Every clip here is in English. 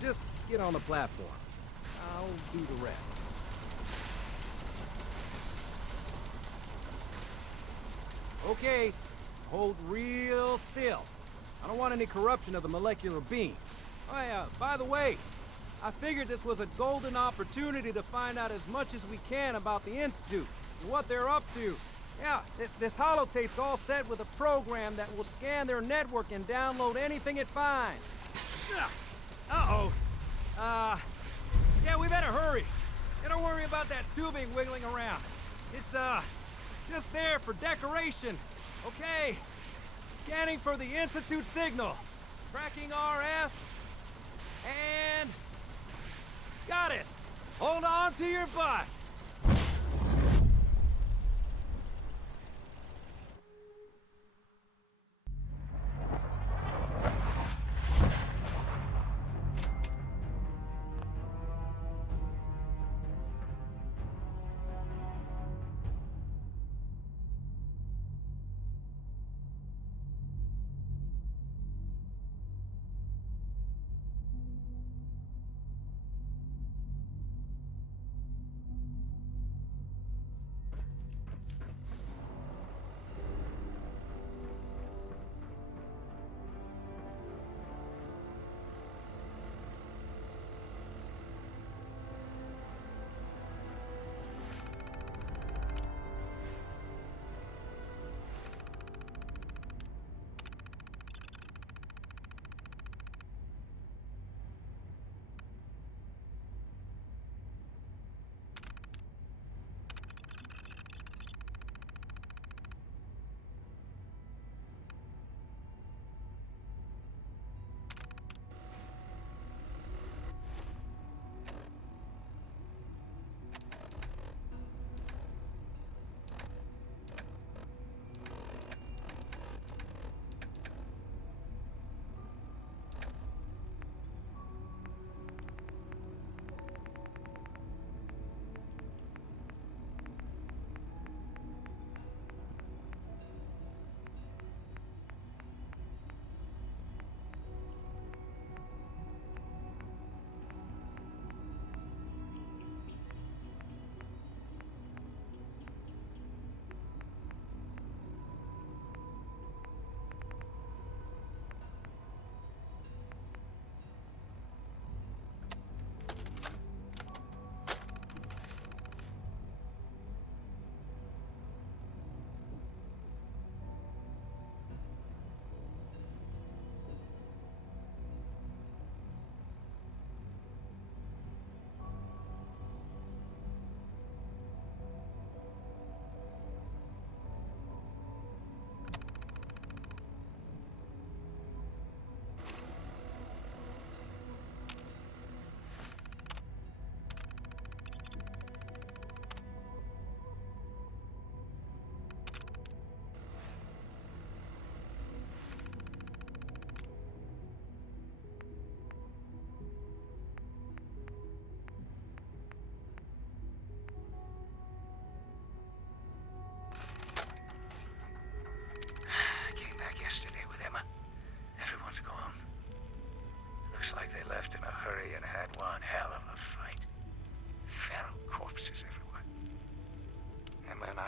Just get on the platform. I'll do the rest. Okay, hold real still. I don't want any corruption of the molecular beam. Oh yeah, by the way, I figured this was a golden opportunity to find out as much as we can about the Institute and what they're up to. Yeah, this holotape's all set with a program that will scan their network and download anything it finds. Uh-oh. Yeah, we better hurry. And don't worry about that tubing wiggling around. It's, just there for decoration. Okay. Scanning for the Institute signal. Tracking RF. And... got it. Hold on to your butt.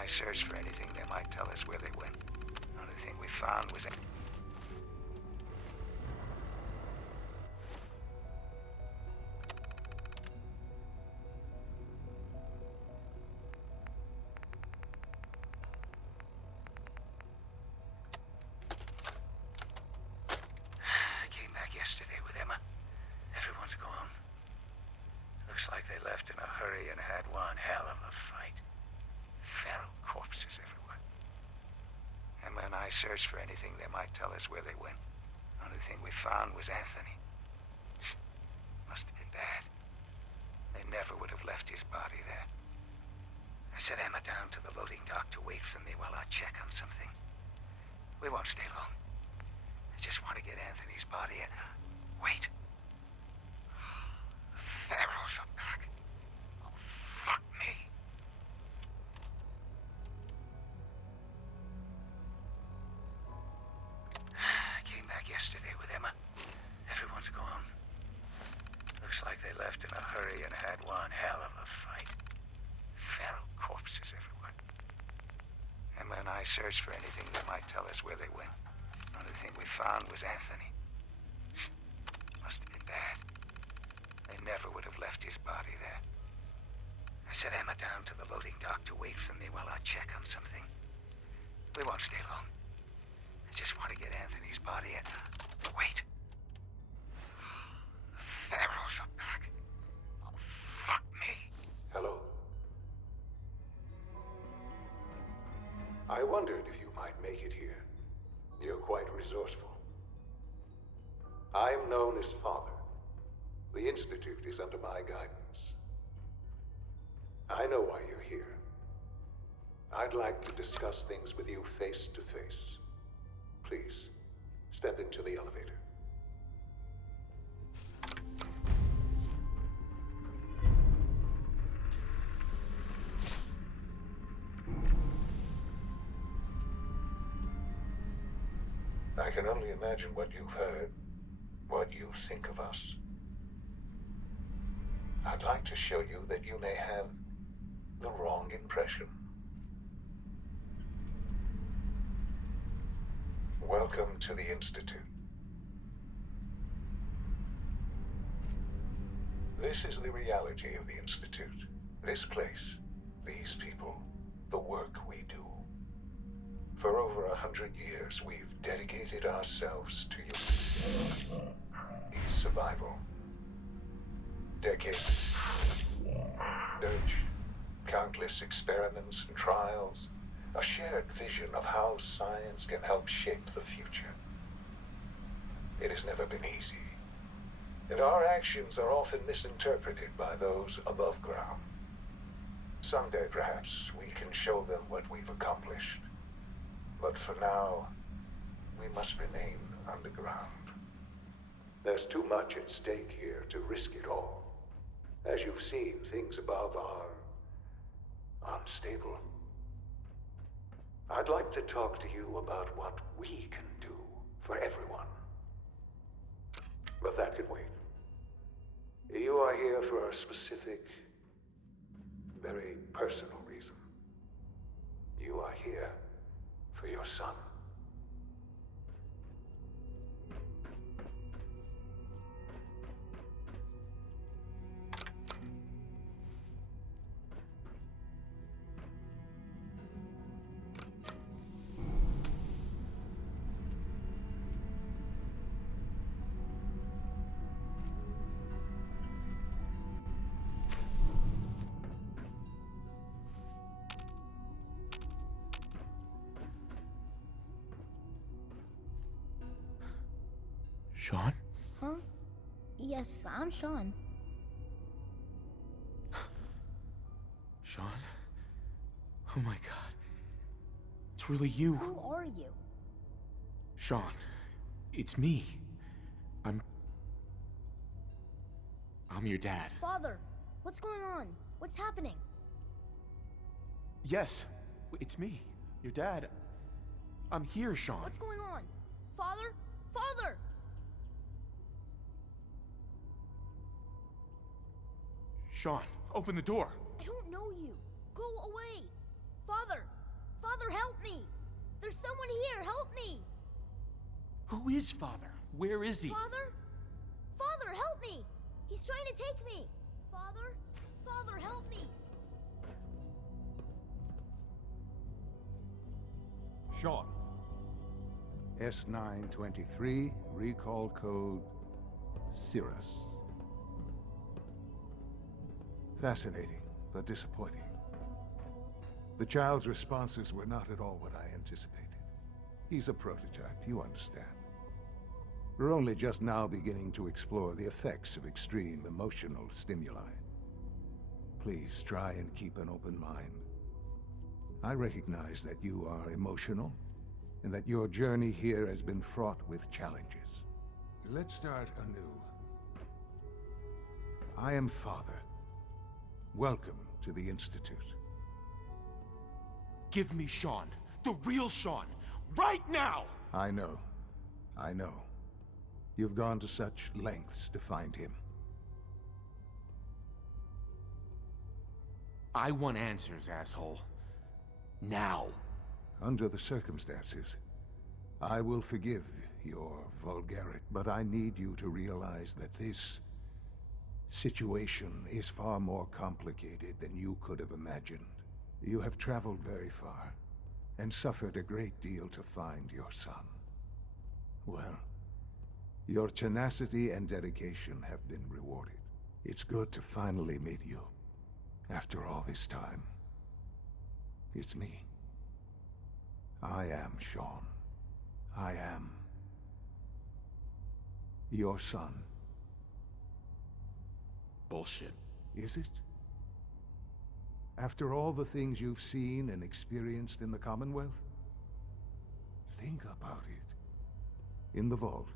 I searched for anything that might tell us where they went. The only thing we found was... I came back yesterday with Emma. Everyone's gone. Looks like they left in a hurry and had one hell of a fight. Feral corpses everywhere. Emma and I searched for anything that might tell us where they went. The only thing we found was Anthony. Must have been bad. They never would have left his body there. I set Emma down to the loading dock to wait for me while I check on something. We won't stay long. I just want to get Anthony's body and... Wait. The Pharaohs are back. Oh, fuck me. I came back yesterday with Emma. Everyone's gone. left in a hurry and had one hell of a fight. Feral corpses everywhere. Emma and I searched for anything that might tell us where they went. The only thing we found was Anthony. Must have been bad. They never would have left his body there. I set Emma down to the loading dock to wait for me while I check on something. We won't stay long. I just want to get Anthony's body in. Wait. The Pharaohs are back. Oh, fuck me. Hello. I wondered if you might make it here. You're quite resourceful. I'm known as Father. The Institute is under my guidance. I know why you're here. I'd like to discuss things with you face to face. Please, step into the elevator. I can only imagine what you've heard, what you think of us. I'd like to show you that you may have the wrong impression. Welcome to the Institute. This is the reality of the Institute. This place, these people, the work we do. For over 100 years, we've dedicated ourselves to humanity's survival. Decades of research, countless experiments and trials, a shared vision of how science can help shape the future. It has never been easy, and our actions are often misinterpreted by those above ground. Someday, perhaps, we can show them what we've accomplished. But for now, we must remain underground. There's too much at stake here to risk it all. As you've seen, things above are unstable. I'd like to talk to you about what we can do for everyone. But that can wait. You are here for a specific, very personal reason. You are here for your son. Sean? Huh? Yes, I'm Sean. Sean? Oh my god. It's really you. Who are you? Sean, it's me. I'm your dad. Father, what's going on? What's happening? Yes, it's me, your dad. I'm here, Sean. What's going on? Father? Father! Sean, open the door. I don't know you. Go away. Father! Father, help me! There's someone here, help me! Who is Father? Where is he? Father? Father, help me! He's trying to take me! Father? Father, help me! Sean. S923, recall code Cirrus. Fascinating, but disappointing. The child's responses were not at all what I anticipated. He's a prototype, you understand. We're only just now beginning to explore the effects of extreme emotional stimuli. Please try and keep an open mind. I recognize that you are emotional, and that your journey here has been fraught with challenges. Let's start anew. I am Father. Welcome to the Institute. Give me Sean. The real Sean. Right now! I know. I know. You've gone to such lengths to find him. I want answers, asshole. Now. Under the circumstances, I will forgive your vulgarity, but I need you to realize that this situation is far more complicated than you could have imagined. You have traveled very far, and suffered a great deal to find your son. Well, your tenacity and dedication have been rewarded. It's good to finally meet you, after all this time. It's me. I am Sean. I am your son. Bullshit. Is it? After all the things you've seen and experienced in the Commonwealth? Think about it. In the vault,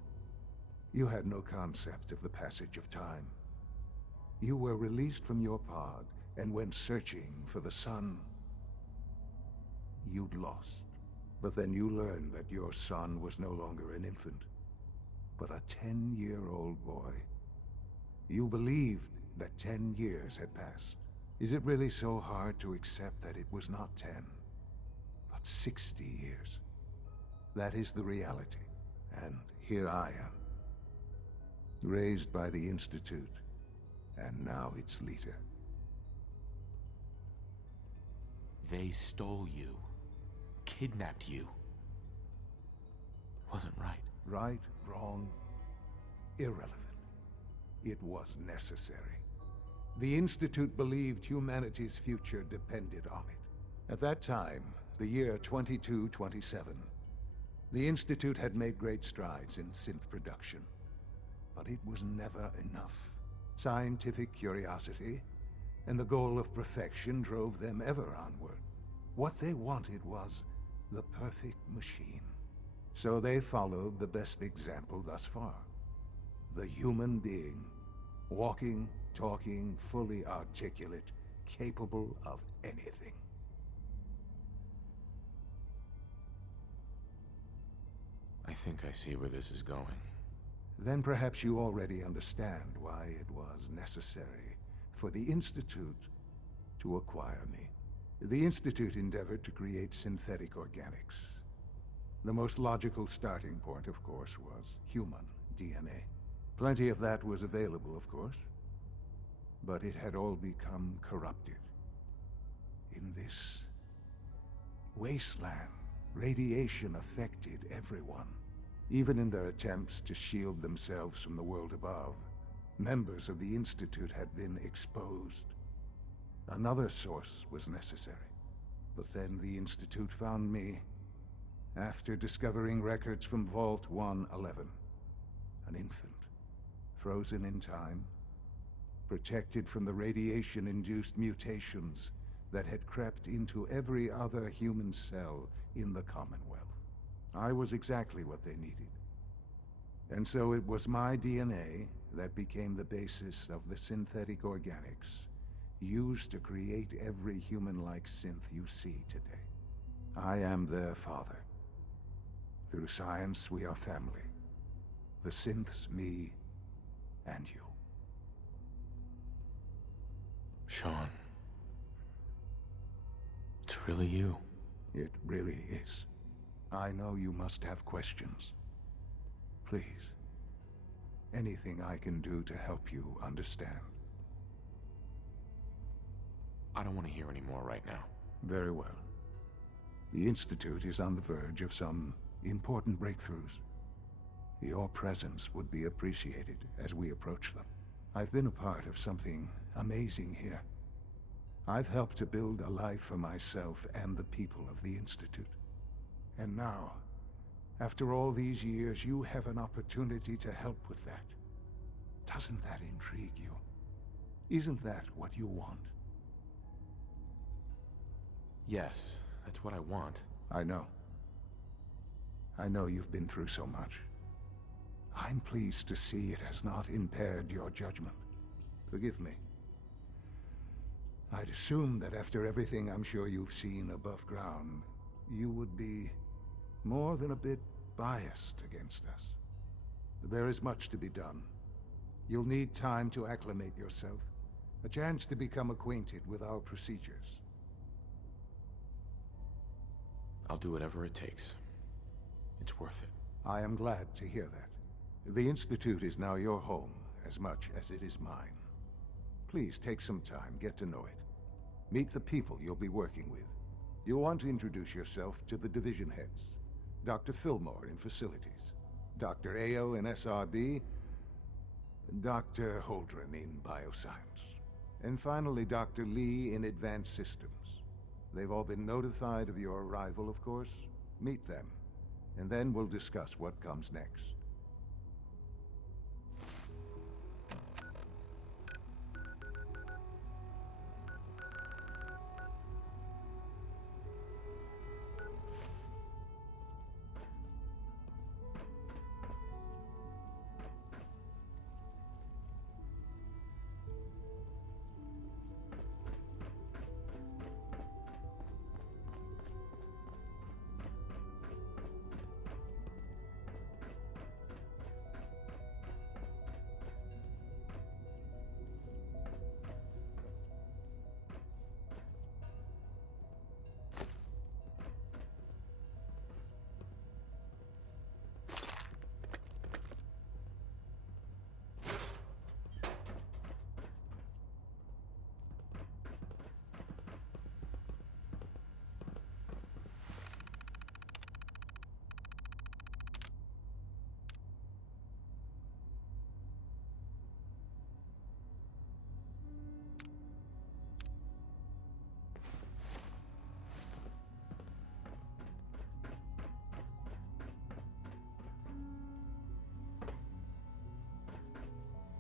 you had no concept of the passage of time. You were released from your pod and went searching for the sun you'd lost. But then you learned that your son was no longer an infant, but a 10-year-old boy. You believed that 10 years had passed. Is it really so hard to accept that it was not 10, but 60 years? That is the reality, and here I am. Raised by the Institute, and now its leader. They stole you. Kidnapped you. Wasn't right. Right, wrong, irrelevant. It was necessary. The Institute believed humanity's future depended on it. At that time, the year 2227, the Institute had made great strides in synth production. But it was never enough. Scientific curiosity and the goal of perfection drove them ever onward. What they wanted was the perfect machine. So they followed the best example thus far. The human being. Walking, talking, fully articulate, capable of anything. I think I see where this is going. Then perhaps you already understand why it was necessary for the Institute to acquire me. The Institute endeavored to create synthetic organics. The most logical starting point, of course, was human DNA. Plenty of that was available, of course, but it had all become corrupted. In this wasteland, radiation affected everyone. Even in their attempts to shield themselves from the world above, members of the Institute had been exposed. Another source was necessary. But then the Institute found me after discovering records from Vault 111. An infant, frozen in time, protected from the radiation-induced mutations that had crept into every other human cell in the Commonwealth. I was exactly what they needed. And so it was my DNA that became the basis of the synthetic organics used to create every human-like synth you see today. I am their father. Through science, we are family. The synths, me, and you. Sean. It's really you. It really is. I know you must have questions. Please. Anything I can do to help you understand. I don't want to hear any more right now. Very well. The Institute is on the verge of some important breakthroughs. Your presence would be appreciated as we approach them. I've been a part of something amazing here. I've helped to build a life for myself and the people of the Institute. And now, after all these years, you have an opportunity to help with that. Doesn't that intrigue you? Isn't that what you want? Yes, that's what I want. I know. I know you've been through so much. I'm pleased to see it has not impaired your judgment. Forgive me. I'd assumed that after everything I'm sure you've seen above ground, you would be more than a bit biased against us. There is much to be done. You'll need time to acclimate yourself, A chance to become acquainted with our procedures. I'll do whatever it takes. It's worth it. I am glad to hear that. The Institute is now your home, as much as it is mine. Please take some time, get to know it. Meet the people you'll be working with. You'll want to introduce yourself to the division heads. Dr. Fillmore in Facilities, Dr. Ayo in SRB, Dr. Holdren in Bioscience, and finally Dr. Lee in Advanced Systems. They've all been notified of your arrival, of course. Meet them, and then we'll discuss what comes next.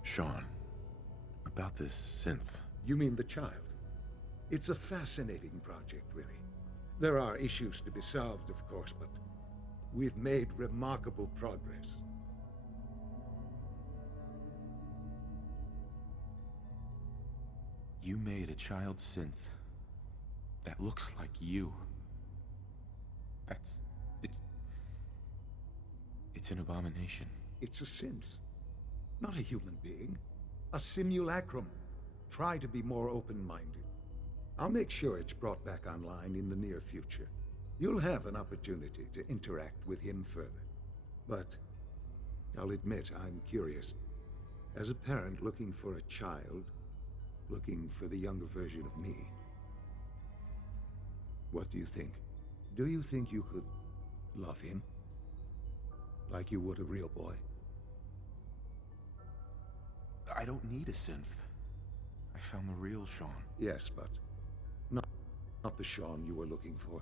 Sean, about this synth. You mean the child? It's a fascinating project, really. There are issues to be solved, of course, but we've made remarkable progress. You made a child synth that looks like you. It's an abomination. It's a synth, not a human being. A simulacrum. Try to be more open-minded. I'll make sure it's brought back online in the near future. You'll have an opportunity to interact with him further. But I'll admit I'm curious. As a parent looking for a child, looking for the younger version of me, what do you think? Do you think you could love him? Like you would a real boy? I don't need a synth. I found the real Sean. Yes, but not the Sean you were looking for.